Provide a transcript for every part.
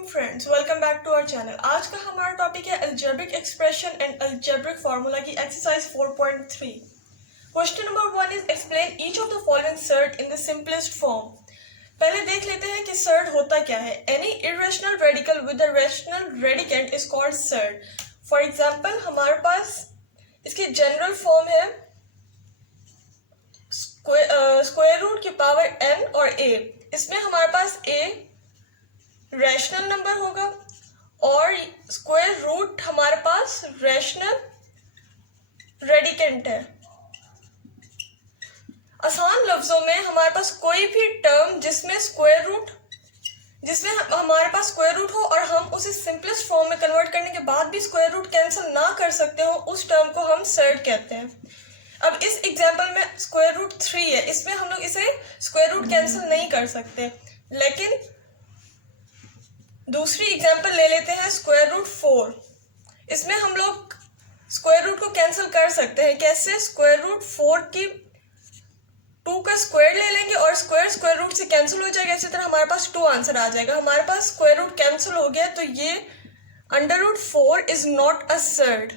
वालेकुम friends, welcome back to our channel. आज का हमारा टॉपिक है algebraic expression and algebraic formula की exercise 4.3। Question number 1 is explain each of the following surd in the simplest form. पहले देख लेते हैं कि सर्ट होता क्या है। Any irrational radical with a rational radicand is called surd. For example हमारे पास इसकी जनरल फॉर्म है स्क्वायर रूट की पावर n और a। इसमें हमारे पास a रैशनल नंबर होगा और स्क्वायर रूट हमारे पास रैशनल रेडिकेंट है। आसान लफ्जों में हमारे पास कोई भी टर्म जिसमें हमारे पास स्क्वायर रूट हो और हम उसे सिंपलेस्ट फॉर्म में कन्वर्ट करने के बाद भी स्क्वायर रूट कैंसिल ना कर सकते हो, उस टर्म को हम सर्ट कहते हैं। अब इस एग्जांपल में स्क्वायर रूट 3 है, इसमें हम लोग इसे स्क्वायर रूट कैंसिल नहीं कर सकते। लेकिन दूसरी एग्जांपल ले लेते हैं स्क्वायर रूट 4। इसमें हम लोग स्क्वायर रूट को कैंसिल कर सकते हैं। कैसे? स्क्वायर रूट 4 की 2 का स्क्वायर ले लेंगे और स्क्वायर रूट से कैंसिल हो जाएगा। इसी तरह हमारे पास 2 आंसर आ जाएगा। हमारे पास स्क्वायर रूट कैंसिल हो गया, तो ये under root 4 is not a surd.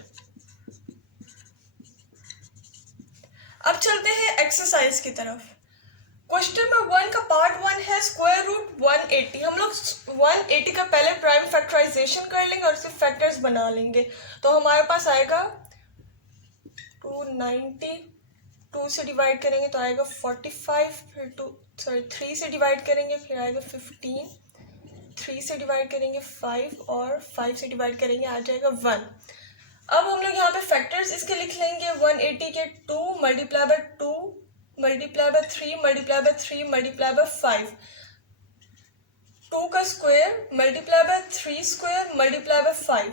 अब चलते हैं एक्सरसाइज की तरफ। क्वेश्चन नंबर 1 का पार्ट 1 है स्क्वायर रूट 180। हम लोग 180 का पहले प्राइम फैक्टराइजेशन कर लेंगे और उसके फैक्टर्स बना लेंगे। तो हमारे पास आएगा 290, 2 से डिवाइड करेंगे तो आएगा 45, फिर 3 से डिवाइड करेंगे फिर आएगा 15, 3 से डिवाइड करेंगे 5 और 5 से डिवाइड करेंगे आ जाएगा 1। अब हम लोग यहाँ पे फैक्टर्स इसके लिख लेंगे। 180 के 2 multiply by 2 multiply by 3 multiply by 3 multiply by 5, 2 का square multiply by 3 square multiply by 5।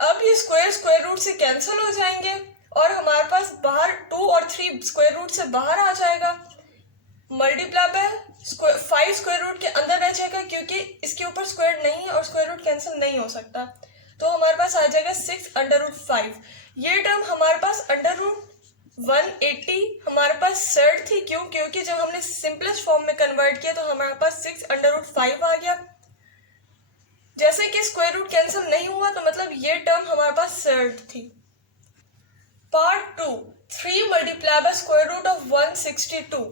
अब ये स्क्वायर रूट से कैंसिल हो जाएंगे और हमारे पास बाहर 2 और 3 स्क्वायर रूट से बाहर आ जाएगा। मल्टीप्लाई बाय 5 स्क्वायर रूट के अंदर रह जाएगा क्योंकि इसके ऊपर स्क्वायर नहीं है और स्क्वायर रूट कैंसिल नहीं हो सकता। तो हमारे पास आ जाएगा 6 अंडर रूट 5। ये टर्म हमारे पास अंडर रूट 180 हमारे पास सर्ट थी। क्यों? क्योंकि जब हमने सिंपलेस्ट फॉर्म में कन्वर्ट किया तो हमारे पास 6 अंडर रूट 5 आ गया। जैसे कि स्क्वायर रूट कैंसिल नहीं हुआ तो मतलब ये टर्म हमारे पास सर्ट थी। Part 2 3 multiply by square root of 162।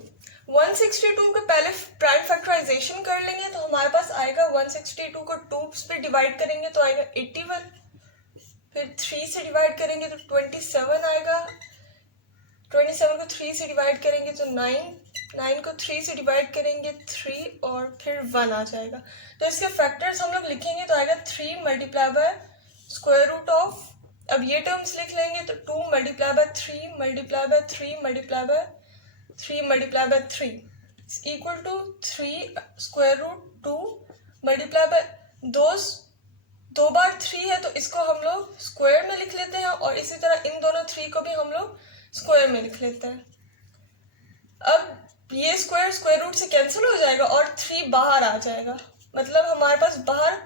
162 को पहले प्राइम फैक्टराइजेशन कर लेंगे तो हमारे पास आएगा 162 को 2 पे डिवाइड करेंगे तो आएगा 81, फिर 3 से डिवाइड करेंगे तो 27 आएगा, 27 को 3 से डिवाइड करेंगे तो 9, 9 को 3 से डिवाइड करेंगे 3 और फिर 1 आ जाएगा। तो इसके फैक्टर्स हम लोग लिखेंगे तो आएगा 3 multiply by square root of, अब ये टर्म्स लिख लेंगे तो 2 multiply by 3 multiply by 3 multiply by 3 multiply by 3 equal to 3 square root 2 multiply by 2 बार 3 है तो इसको हम लोग स्क्वायर में लिख लेते हैं और इसी तरह इन दोनों 3 को भी हम लोग स्क्वायर में लिख लेते हैं। अब ये स्क्वायर रूट से कैंसिल हो जाएगा और 3 बाहर आ जाएगा। मतलब हमारे पास बाहर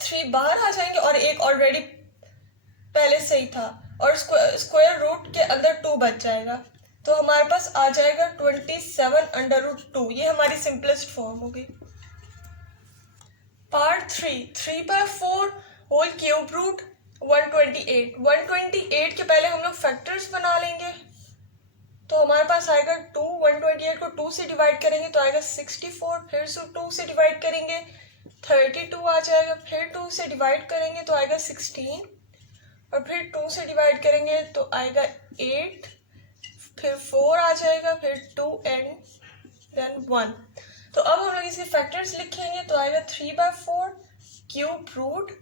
3 बाहर आ जाएंगे और एक ऑलरेडी पहले से ही था और स्क्वायर रूट के अंदर 2 बच जाएगा। तो हमारे पास आ जाएगा 27 अंडर रूट 2। ये हमारी सिंपलेस्ट फॉर्म होगी। Part 3 by 4 whole cube root 128। 128 के पहले हम लोग फैक्टर्स बना लेंगे तो हमारे पास आएगा 2, 128 को 2 से डिवाइड करेंगे तो आएगा 64, फिर 2 से डिवाइड करेंगे 32 आ जाएगा, फिर 2 से डिवाइड करेंगे तो आएगा 16 और फिर 2 से डिवाइड करेंगे तो आएगा 8, फिर 4 आ जाएगा, फिर 2 एंड देन 1। तो अब हम लोग इसके फैक्टर्स लिखेंगे तो आएगा 3 बाय 4 क्यूब रूट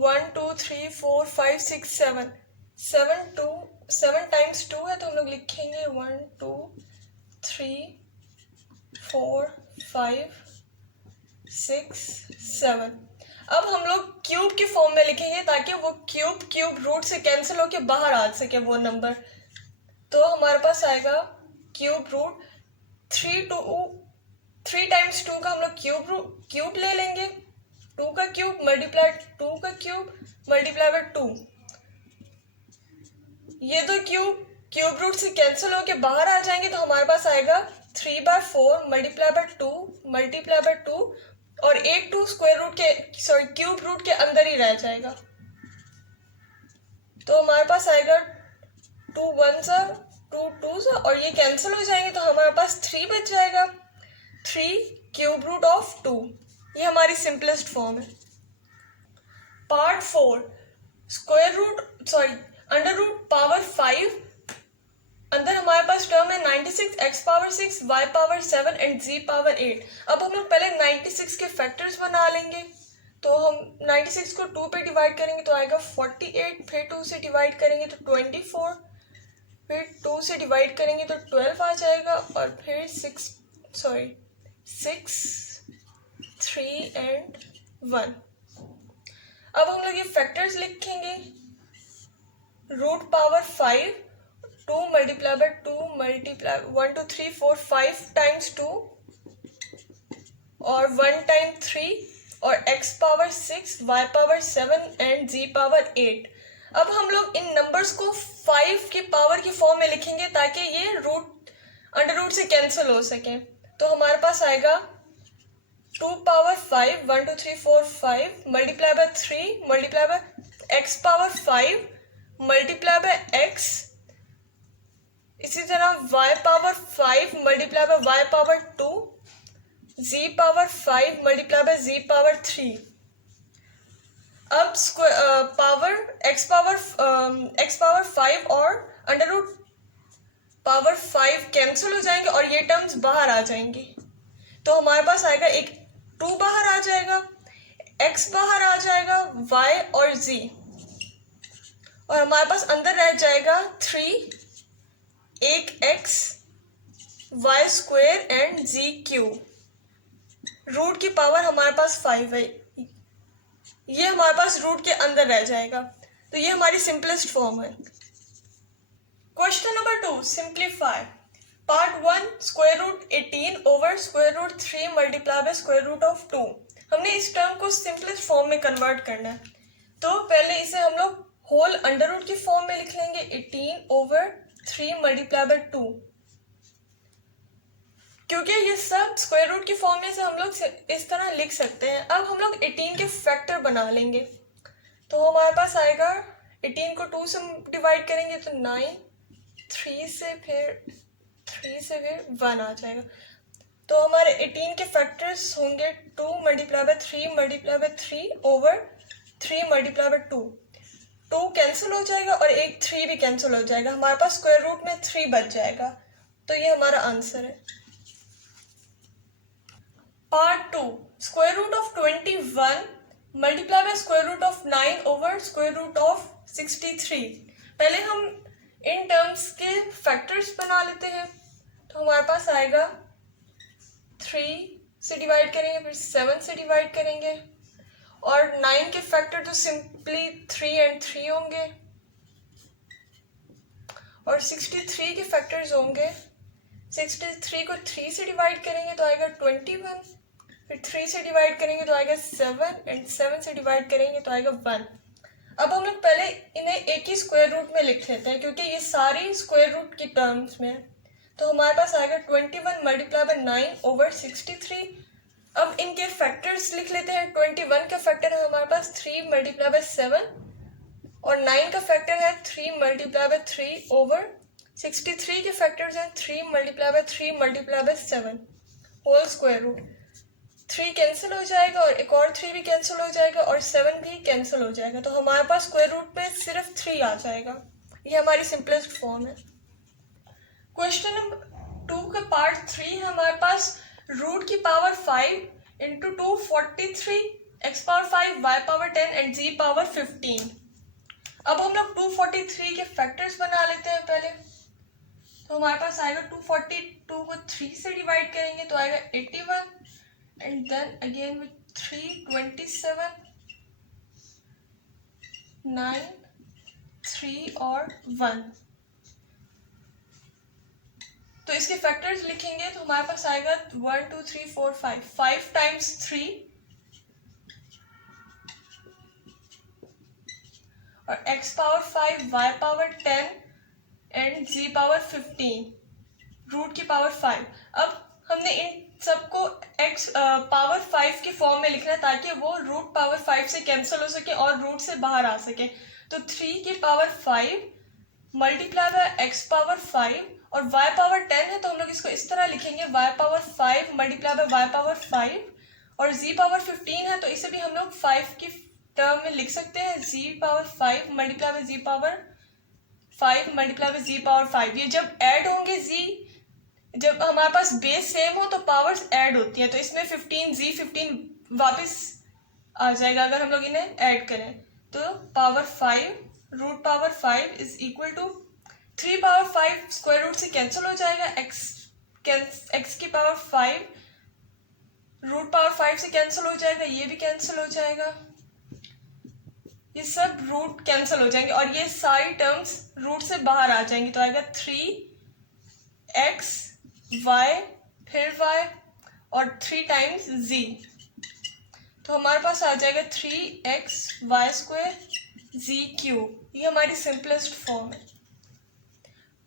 1 2 3 4 5 6 7 7 टाइम्स 2 है तो हम लोग लिखेंगे 1 2 3 4 5 6 7। अब हम लोग क्यूब की फॉर्म में लिखेंगे ताकि वो क्यूब रूट से कैंसिल होके बाहर आ सके वो नंबर। तो हमारे पास आएगा क्यूब रूट 3 टाइम्स 2 का हम लोग क्यूब ले लेंगे, 2 का क्यूब मल्टीप्लाई 2 का क्यूब मल्टीप्लाई बाय 2। ये दो क्यूब रूट से कैंसिल होके बाहर आ जाएंगे तो हमारे पास आएगा 3/4 मल्टीप्लाई बाय 2 मल्टीप्लाई बाय 2 और एक 2 स्क्वायर रूट के क्यूब रूट के अंदर ही रह जाएगा। तो हमारे पास आएगा 2 1 सा 2 2 सा और ये कैंसिल हो जाएंगे तो हमारे पास 3 बच जाएगा। 3 क्यूब रूट ऑफ 2, ये हमारी सिंपलेस्ट फॉर्म है। Part 4 under root power 5। अंदर हमारे पास टर्म है 96 x power 6 y power 7 and z power 8। अब हम लोग पहले 96 के फैक्टर्स बना लेंगे। तो हम 96 को 2 पे डिवाइड करेंगे तो आएगा 48, फिर 2 से डिवाइड करेंगे तो 24, फिर 2 से डिवाइड करेंगे तो 12 आ जाएगा और फिर 6 3 एंड 1। अब हम लोग ये फैक्टर्स लिखेंगे। Root power 5 2 multiply by 2 multiply 1 2 3 4 5 times 2 और 1 टाइम 3 और x power 6 y power 7 and z power 8। अब हम लोग इन नंबर्स को 5 की पावर की फॉर्म में लिखेंगे ताकि ये अंडर रूट से कैंसिल हो सके। तो हमारे पास आएगा 2 power 5 1 2 3 4 5 multiply by 3 multiply bye x power 5 multiply bye x, इसी तरह y power 5 multiply bye y power 2 z power 5 multiply bye z power 3। अब पावर x पावर 5 और अंडर रूट पावर 5 कैंसिल हो जाएंगे और ये टर्म्स बाहर आ जाएंगी। तो हमारे पास आएगा एक 2 बाहर आ जाएगा, x बाहर आ जाएगा, y और z, और हमारे पास अंदर रह जाएगा 3 एक x y square and z cube. Root की पावर हमारे पास 5 है, ये हमारे पास रूट के अंदर रह जाएगा। तो ये हमारी सिंपलेस्ट फॉर्म है। Question number 2 simplify. Part 1 square root 18 over square root 3 multiply by square root of 2। हमने इस टर्म को सिंपलेस्ट फॉर्म में कन्वर्ट करना है। तो पहले इसे हम लोग होल अंडर रूट की फॉर्म में लिख लेंगे 18 ओवर 3 मल्टीप्लाई बाय 2, क्योंकि ये सब स्क्वायर रूट की फॉर्म में से हम लोग इस तरह लिख सकते हैं। अब हम लोग 18 के फैक्टर बना लेंगे। तो हमारे पास आएगा 18 को 2 से डिवाइड करेंगे तो 9, 3 से फिर 1 आ जाएगा। तो हमारे 18 के फैक्टर्स होंगे 2 multiply by 3 multiply by 3 over 3 multiply by 2। 2 cancel हो जाएगा और एक 3 भी कैंसिल हो जाएगा। हमारे पास स्क्वायर रूट में 3 बच जाएगा। तो ये हमारा आंसर है। Part 2 square root of 21 multiply by square root of 9 over square root of 63। पहले हम इन टर्म्स के फैक्टर्स बना लेते हैं। तो हमारे पास आएगा 3 से डिवाइड करेंगे, फिर 7 से डिवाइड करेंगे और 9 के फैक्टर तो सिंपली 3 एंड 3 होंगे और 63 के फैक्टर्स होंगे। 63 को 3 से डिवाइड करेंगे तो आएगा 21, फिर 3 से डिवाइड करेंगे तो आएगा 7 एंड 7 से डिवाइड करेंगे तो आएगा 1। अब हम लोग पहले इन्हें एक ही स्क्वायर रूट में लिख लेते हैं क्योंकि ये सारी स्क्वायर रूट की टर्म्स में है। तो हमारे पास आएगा 21 मल्टीप्लाई बाय 9 ओवर 63। अब इनके फैक्टर्स लिख लेते हैं। 21 का फैक्टर है हमारे पास 3 मल्टीप्लाई बाय 7 और 9 का फैक्टर है 3 मल्टीप्लाई बाय 3 ओवर 63 के फैक्टर्स हैं 3 multiply by 3 multiply by 7 whole square root. 3 cancel हो जाएगा और एक और 3 भी कैंसिल हो जाएगा और 7 भी कैंसिल हो जाएगा। तो हमारे पास स्क्वायर रूट में सिर्फ 3 आ जाएगा। ये हमारी सिंपलेस्ट फॉर्म है। क्वेश्चन नंबर 2 का पार्ट 3 है हमारे पास रूट की power 5 into 2 43 x power 5 y power 10 and z power 15। अब हम लोग 243 के फैक्टर्स बना लेते हैं पहले। तो हमारे पास आएगा 242 को 3 से डिवाइड करेंगे तो आएगा 81 and then again with 3 27 9 3 और 1। तो इसके फैक्टर्स लिखेंगे तो हमारे पास आएगा 1 2 3 4 5 टाइम्स 3 और x power 5 y power 10 and z power 15 root की पावर 5। अब हमने इन सबको x पावर 5 की फॉर्म में लिखना है ताकि वो रूट पावर 5 से कैंसिल हो सके और रूट से बाहर आ सके। तो 3 की power 5 multiply bye x power 5 और y पावर 10 है तो हम लोग इसको इस तरह लिखेंगे y power 5 multiply bye y power 5 और z पावर 15 है तो इसे भी हम लोग 5 की टर्म में लिख सकते हैं z power 5 multiply bye z power 5 multiply bye z power 5। ये जब ऐड होंगे z, जब हमारे पास बेस सेम हो तो पावर्स ऐड होती हैं तो इसमें 15 वापस आ जाएगा अगर हम लोग इन्हें ऐड करें। तो power 5 root power 5 is equal to 3 power 5 square root से कैंसिल हो जाएगा, x की पावर 5 रूट पावर 5 से कैंसिल हो जाएगा, ये भी कैंसिल हो जाएगा, ये सब रूट कैंसिल हो जाएंगे और ये सारी टर्म्स रूट से बाहर आ जाएंगी। तो आएगा 3x y फिर y और 3 टाइम्स z। तो हमारे पास आ जाएगा 3x y square z cube. ये हमारी सिंपलेस्ट फॉर्म है।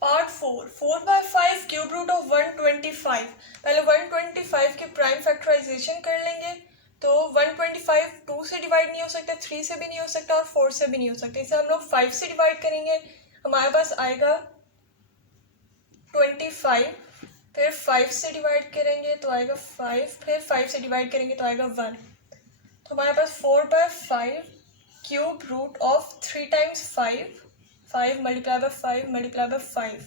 Part 4 cube root of 125। पहले 125 के प्राइम फैक्टराइजेशन कर लेंगे। तो 125 2 से डिवाइड नहीं हो सकता, 3 से भी नहीं हो सकता और 4 से भी नहीं हो सकता। इसे हम लोग 5 से डिवाइड करेंगे, हमारे पास आएगा 25, फिर 5 से डिवाइड करेंगे तो आएगा 5, फिर 5 से डिवाइड करेंगे तो आएगा 1। तो हमारे पास 4/5 cube root of 3 times 5 multiply by 5 multiply by 5।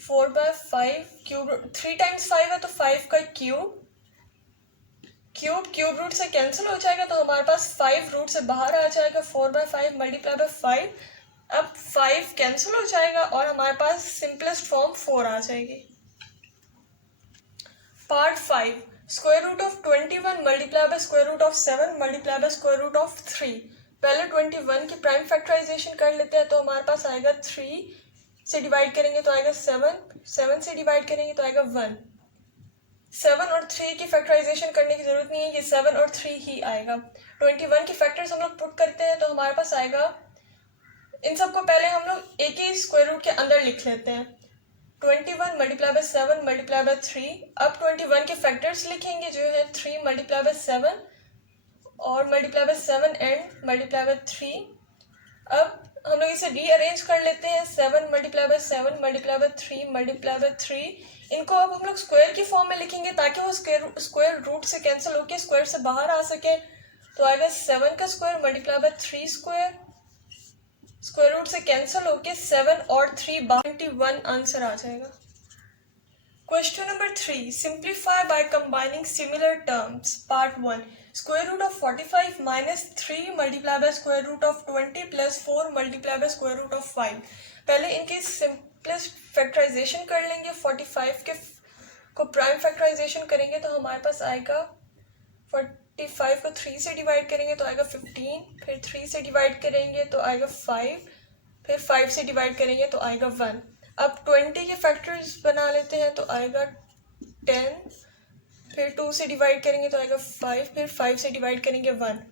4/5 cube, 3 times 5 है तो 5 का क्यूब रूट से कैंसिल हो जाएगा तो हमारे पास 5 रूट से बाहर आ जाएगा। 4/5 मल्टीप्लाई बाय 5, अब 5 कैंसिल हो जाएगा और हमारे पास सिंपलेस्ट फॉर्म 4 आ जाएगी। Part 5 square root of 21 multiply by square root of 7 multiply by square root of 3। पहले 21 की प्राइम फैक्टराइजेशन कर लेते हैं तो हमारे पास आएगा 3 से डिवाइड करेंगे तो आएगा 7 से डिवाइड करेंगे तो आएगा 1। 7 और 3 की फैक्टराइजेशन करने की जरूरत नहीं है, ये 7 और 3 ही आएगा। 21 की फैक्टर्स हम लोग पुट करते हैं तो हमारे पास आएगा, इन सबको पहले हम लोग एक ही स्क्वायर रूट के अंदर लिख लेते हैं। 21 मल्टीप्लाई बाय 7 मल्टीप्लाई बाय 3। अब 21 के फैक्टर्स लिखेंगे जो है 3 मल्टीप्लाई बाय 7 और multiply by 7 and multiply by 3। अब हम लोग इसे रीअरेंज कर लेते हैं, 7 multiply by 7 multiply by 3 multiply by 3। इनको अब हम लोग स्क्वायर की फॉर्म में लिखेंगे ताकि वो स्क्वायर रूट से कैंसिल होकर स्क्वायर से बाहर आ सके। तो आएगा 7 का square multiply by 3 square, square root से कैंसिल होके 7 और 3 21 आंसर आ जाएगा। Question number 3, simplify by combining similar terms. Part 1 square root of 45 minus 3 multiply by square root of 20 plus 4 multiply by square root of 5। पहले इनकी simplest factorisation कर लेंगे। 45 के को प्राइम फैक्टराइजेशन करेंगे तो हमारे पास आएगा 45 को 3 से डिवाइड करेंगे तो आएगा 15, फिर 3 से डिवाइड करेंगे तो आएगा 5, फिर 5 से डिवाइड करेंगे तो आएगा 1। अब 20 के फैक्टर्स बना लेते हैं तो आएगा 10, फिर 2 से डिवाइड करेंगे तो आएगा 5, फिर 5 से डिवाइड करेंगे 1।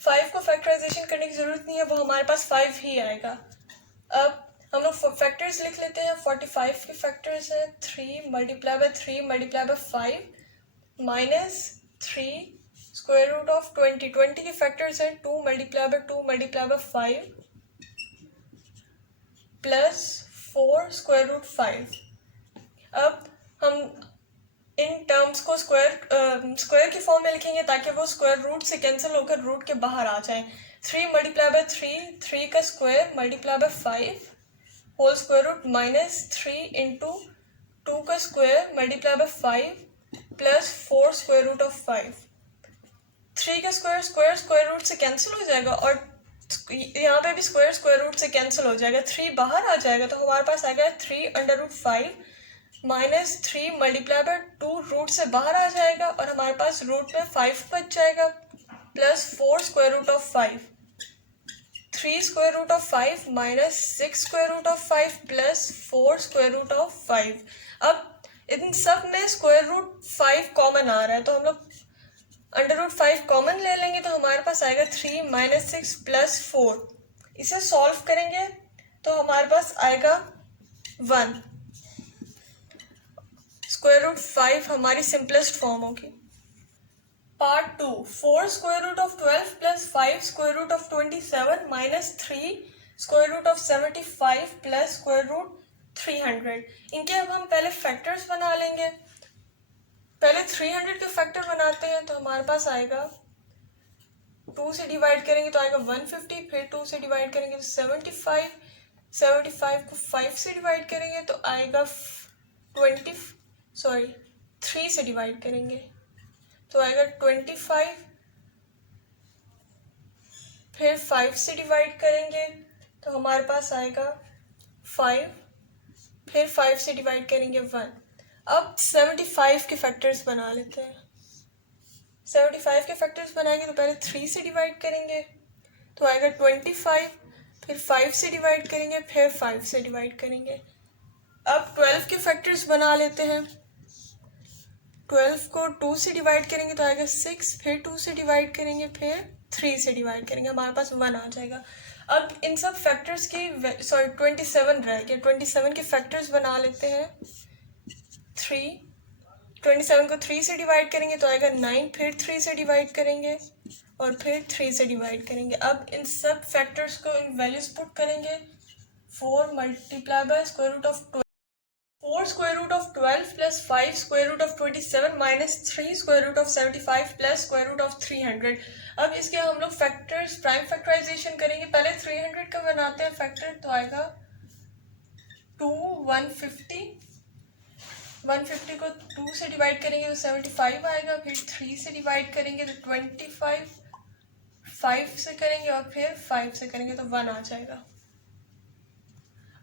5 को फैक्टराइजेशन करने की ज़रूरत नहीं है, वो हमारे पास 5 ही आएगा। अब हम लोग फैक्टर्स लिख लेते हैं। 45 के फैक्टर्स हैं 3 multiply by 3 multiply by 5 minus 3 square root of 20 के फैक्टर्स हैं 2 multiply by 2 multiply by 5 plus 4 square root 5। अब हम इन टर्म्स को स्क्वायर की फॉर्म में लिखेंगे ताकि वो स्क्वायर रूट से कैंसिल होकर रूट के बाहर आ जाए। 3 मल्टीप्लाई बाय 3 का square multiply by 5 whole square root minus 3 into 2 का square multiply by 5 plus 4 square root of 5। 3 का स्क्वायर रूट से कैंसिल हो जाएगा और यहाँ पे भी स्क्वायर रूट से कैंसिल हो जाएगा, 3 बाहर आ जाएगा तो हमारे पास आएगा 3 under root 5 minus 3 multiply by 2 root से बाहर आ जाएगा और हमारे पास रूट में 5 बच जाएगा plus 4 square root of 5। 3 square root of 5 minus 6 square root of 5 plus 4 square root of 5। अब इन सब में स्क्वायर रूट 5 कॉमन आ रहा है तो हम लोग अंडर रूट 5 कॉमन ले लेंगे तो हमारे पास आएगा 3 माइनस 6 प्लस 4। इसे सॉल्व करेंगे तो हमारे पास आएगा 1। स्क्वायर रूट 5 हमारी सिंपलेस्ट फॉर्म होगी। Part 2, 4 square root of 12 plus 5 square root of 27 minus 3 square root of 75 plus square root 300। इनके अब हम पहले फैक्टर्स बना लेंगे। पहले 300 के फैक्टर बनाते हैं तो हमारे पास आएगा 2 से डिवाइड करेंगे तो आएगा 150, फिर 2 से डिवाइड करेंगे तो 75, 75 को 5 से डिवाइड करेंगे तो आएगा 3 से डिवाइड करेंगे तो आएगा 25, फिर 5 से डिवाइड करेंगे तो हमारे पास आएगा 5, फिर 5 से डिवाइड करेंगे 1। अब 75 के फैक्टर्स बना लेते हैं। 75 के फैक्टर्स बनाएंगे तो पहले 3 से डिवाइड करेंगे तो आएगा 25, फिर 5 से डिवाइड करेंगे, फिर 5 से डिवाइड करेंगे। अब 12 के फैक्टर्स बना लेते हैं। 12 को 2 से डिवाइड करेंगे तो आएगा 6, फिर 2 से डिवाइड करेंगे, फिर 3 से डिवाइड करेंगे, हमारे पास 1 आ जाएगा। अब इन सब फैक्टर्स की 27 रह गए, 27 के फैक्टर्स बना लेते हैं। 27 को 3 से डिवाइड करेंगे तो आएगा 9, फिर 3 से डिवाइड करेंगे और फिर 3 से डिवाइड करेंगे। अब इन सब फैक्टर्स को इन वैल्यूज पुट करेंगे। 4 multiply by square root of 12, 4 square root of 12 plus 5 square root of 27 minus 3 square root of 75 plus square root of 300। अब इसके हम लोग फैक्टर्स प्राइम फैक्टराइजेशन करेंगे। पहले 300 का बनाते हैं फैक्टर तो आएगा 2, 150 को 2 से डिवाइड करेंगे तो 75 आएगा, फिर 3 से डिवाइड करेंगे तो 25, 5 से करेंगे और फिर 5 से करेंगे तो 1 आ जाएगा।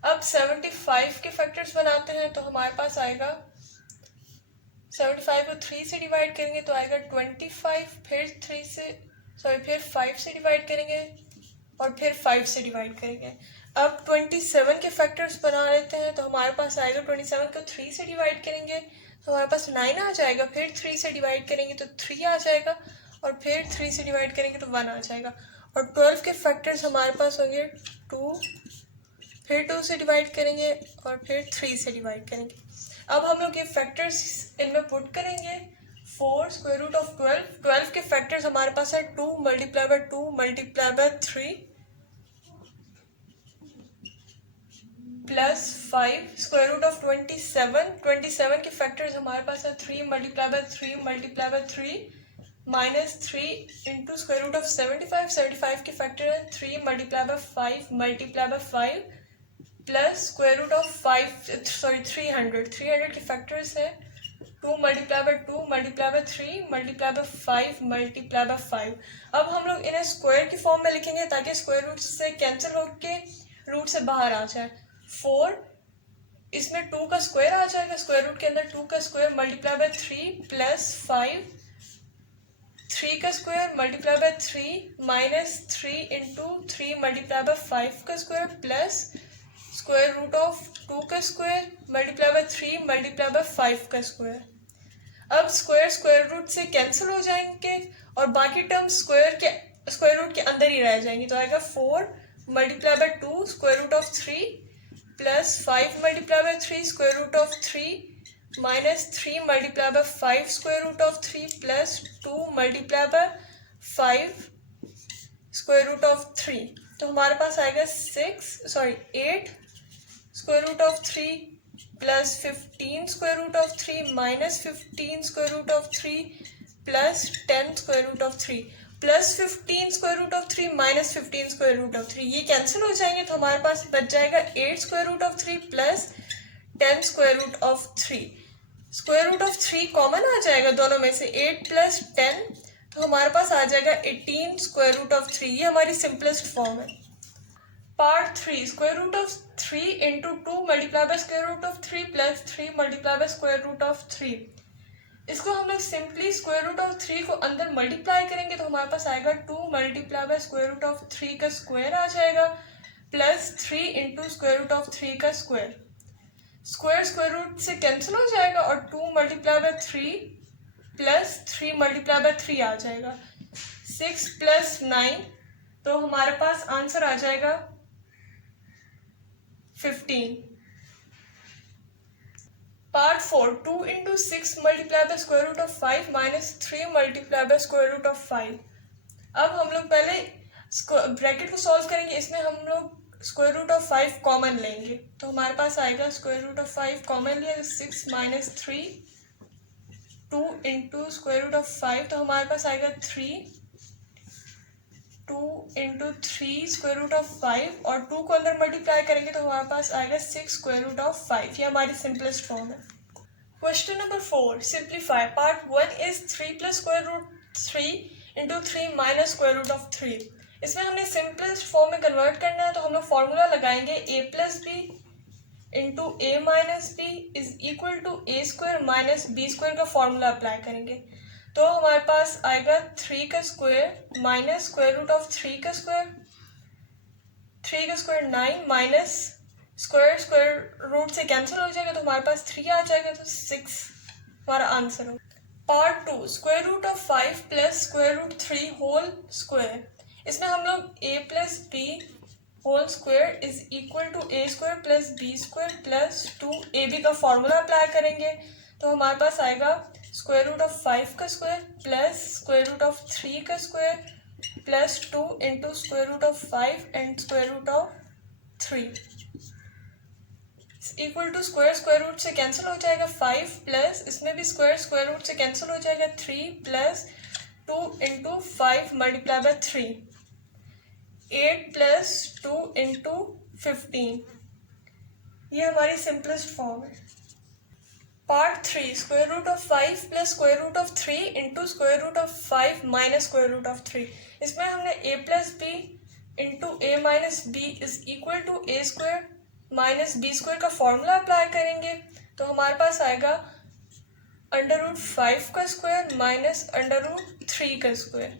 अब 75 के फैक्टर्स बनाते हैं तो हमारे पास आएगा 75 को 3 से डिवाइड करेंगे तो आएगा 25, फिर 5 से डिवाइड करेंगे और फिर 5 से डिवाइड करेंगे। अब 27 के फैक्टर्स बना लेते हैं तो हमारे पास आएगा 27 को 3 से डिवाइड करेंगे तो हमारे पास 9 आ जाएगा, फिर 3 से डिवाइड करेंगे तो 3 आ जाएगा और फिर 3 से डिवाइड करेंगे तो 1 आ जाएगा। और 12 के फैक्टर्स हमारे पास होंगे 2, फिर 2 से डिवाइड करेंगे और फिर 3 से डिवाइड करेंगे। अब हम लोग ये फैक्टर्स इनमें पुट करेंगे। 4 स्क्वायर रूट ऑफ 12 के फैक्टर्स हमारे पास है 2 multiply by 2 multiply by 3 plus 5 square root of 27 के फैक्टर्स हमारे पास है 3 multiply by 3 multiply by 3 minus 3 into square root of 75 के फैक्टर है 3 multiply by 5 multiply by 5 plus square root of 300 के फैक्टर्स है 2 multiply by 2 multiply by 3 multiply by 5 multiply by 5। अब हम लोग इन्हें स्क्वायर की फॉर्म में लिखेंगे ताकि स्क्वायर रूट से कैंसिल होके रूट से बाहर आ जाए। 4 इसमें 2 का स्क्वायर आ जाएगा, स्क्वायर रूट के अंदर 2 का स्क्वायर मल्टीप्लाई बाय 3 प्लस 5, 3 का square multiply by 3 minus 3 into 3 multiply by 5 का square plus square root of 2 का square multiply by 3 multiply by 5 का स्क्वायर। अब स्क्वायर रूट से कैंसिल हो जाएंगे और बाकी टर्म्स स्क्वायर रूट के अंदर ही रह जाएंगी तो आएगा 4 multiply by 2 square root of 3 plus 5 multiply by 3 square root of 3 minus 3 multiply by 5 square root of 3 plus 2 multiply by 5 square root of 3। तो हमारे पास आएगा 8 square root of 3 plus 15 square root of 3 minus 15 square root of 3 plus 10 square root of 3 plus 15 square root of 3 minus 15 square root of 3। ये cancel हो जाएंगे तो हमारे पास बच जाएगा 8 square root of 3 plus 10 square root of 3। Square root of 3 common आ जाएगा दोनों में से, 8 प्लस 10 तो हमारे पास आ जाएगा 18 स्क्वायर रूट ऑफ 3। ये हमारी सिंपलेस्ट फॉर्म है। Part 3, square root of 3 into 2 multiply by square root of 3 plus 3 multiply by square root of 3। इसको हम लोग सिंपली स्क्वायर रूट ऑफ 3 को अंदर मल्टीप्लाई करेंगे तो हमारे पास आएगा 2 multiply by square root of 3 का स्क्वायर आ जाएगा plus 3 into square root of 3 का स्क्वायर। स्क्वायर रूट से कैंसिल हो जाएगा और 2 multiply by 3 plus 3 multiply by 3 आ जाएगा। 6 प्लस 9 तो हमारे पास आंसर आ जाएगा 15। Part 4, 2 into 6 multiply by square root of 5 minus 3 multiply by square root of 5। अब हम लोग पहले ब्रैकेट को सॉल्व करेंगे, इसमें हम लोग स्क्वायर रूट ऑफ 5 कॉमन लेंगे, तो हमारे पास आएगा स्क्वायर रूट ऑफ 5 कॉमन लिया तो 6 minus 3, 2 into square root of 5, तो हमारे पास आएगा 3, 2 इंटू 3 स्क्वायर रूट ऑफ 5 और 2 को अंदर मल्टीप्लाई करेंगे तो हमारे पास आएगा 6 स्क्वायर रूट ऑफ 5। ये हमारी सिंपलेस्ट फॉर्म है। Question number 4, simplify. Part 1 is 3 plus square root 3 into 3 minus square root of 3। इसमें हमने सिंपलेस्ट फॉर्म में कन्वर्ट करना है, तो हम लोग फॉर्मूला लगाएंगे a plus B into A minus B is equal to A square minus B square का फॉर्मूला अप्लाई करेंगे। तो हमारे पास आएगा 3 का square minus square root of 3 का स्क्वायर, 3 का स्क्वायर 9 माइनस स्क्वायर रूट से कैंसिल हो जाएगा तो हमारे पास 3 आ जाएगा, तो 6 हमारा आंसर हो। Part 2, square root of 5 plus square root 3 whole square. इसमें हम लोग a plus B whole square is equal to A square plus B square plus 2ab का फॉर्मूला अप्लाई करेंगे, तो हमारे पास आएगा स्क्वायर रूट ऑफ 5 का square plus square root of 3 का square plus 2 into square root of 5 and square root of 3 equal to square root से cancel हो जाएगा 5 प्लस इसमें भी स्क्वायर रूट से कैंसिल हो जाएगा 3 plus 2 into 5 multiply by 3, 8 plus 2 into 15। ये हमारी सिंपलेस्ट फॉर्म है। Part 3, square root of 5 plus square root of 3 into square root of 5 minus square root of 3। इसमें हमने a plus B into A minus B is equal to A square minus B square का formula apply करेंगे, तो हमारे पास आएगा under root 5 का square minus under root 3 का square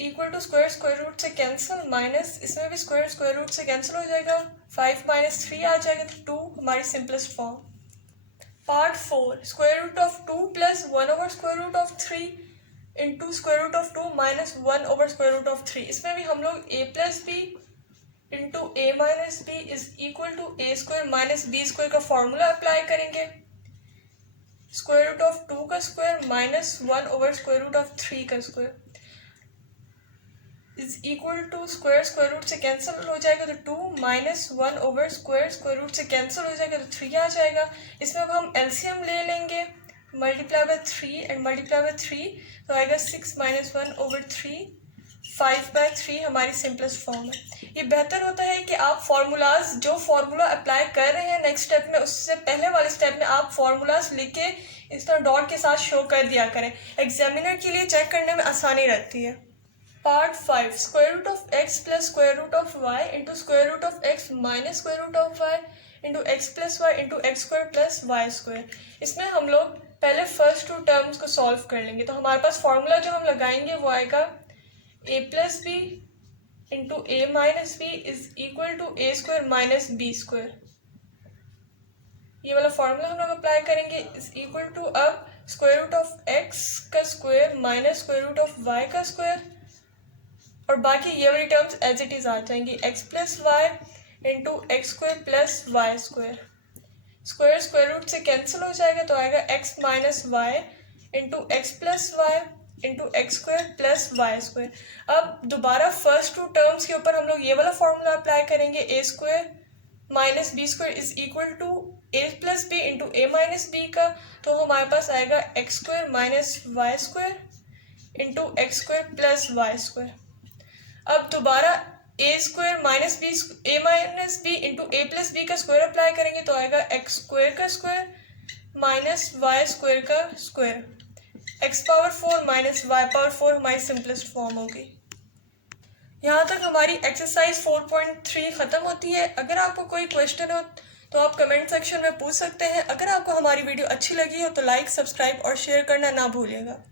equal to square root से कैंसिल माइनस इसमें भी स्क्वायर रूट से कैंसिल हो जाएगा, 5 माइनस 3 आ जाएगा, तो 2 हमारी simplest form. Part 4, square root of 2 plus 1 over square root of 3 into square root of 2 minus 1 over square root of 3। इसमें भी हम लोग a plus B into A minus B is equal to A square minus B square का formula apply करेंगे, square root of 2 का square minus 1 over square root of 3 का square is equal to square root से cancel हो जाएगा तो 2 minus 1 over square root से cancel हो जाएगा तो 3 आ जाएगा। इसमें अब हम एलसीएम ले लेंगे, multiply by 3 and multiply by 3, तो आएगा 6 माइनस 1 ओवर 3, 5/3 हमारी सिंपलेस्ट फॉर्म है। ये बेहतर होता है कि आप फार्मूलाज जो फार्मूला अप्लाई कर रहे हैं नेक्स्ट स्टेप में, उससे पहले वाले स्टेप में आप फार्मूलाज लिख के इस तरह डॉट के साथ शो कर दिया करें, एग्जामिनर के लिए चेक करने में आसानी रहती है। Part 5, square root of x plus square root of y into square root of x minus square root of y into X plus Y into X square plus Y square. इसमें हम लोग पहले first 2 terms को solve कर लेंगे, तो हमारे पास formula जो हम लगाएंगे वो आएगा a plus B into A minus B is equal to A square minus B square. ये वाला फॉर्मूला हम लोग अप्लाई करेंगे इज इक्वल टू अब स्क्वायर रूट ऑफ एक्स का square minus square root of Y का स्क्वायर, और बाकी ये वाली टर्म्स एज इट इज आ जाएंगी, X plus Y into X square plus Y square. Square root से कैंसिल हो जाएगा तो आएगा x minus Y into X plus Y into X square plus Y square. अब दोबारा फर्स्ट 2 टर्म्स के ऊपर हम लोग ये वाला फॉर्मूला अप्लाई करेंगे, A square minus B square is equal to A plus B into A minus B का, तो हमारे पास आएगा X square minus Y square into X square plus Y square. अब दोबारा A square minus B into A plus B का square apply करेंगे तो आएगा एक्स स्क्वायर का स्क्वायर माइनस वाई स्क्वायर का square, X power 4 minus Y power 4 हमारी simplest form होगी। यहाँ तक हमारी एक्सरसाइज 4.3 ख़त्म होती है। अगर आपको कोई क्वेश्चन हो तो आप कमेंट सेक्शन में पूछ सकते हैं। अगर आपको हमारी वीडियो अच्छी लगी हो तो लाइक, सब्सक्राइब और शेयर करना ना भूलिएगा।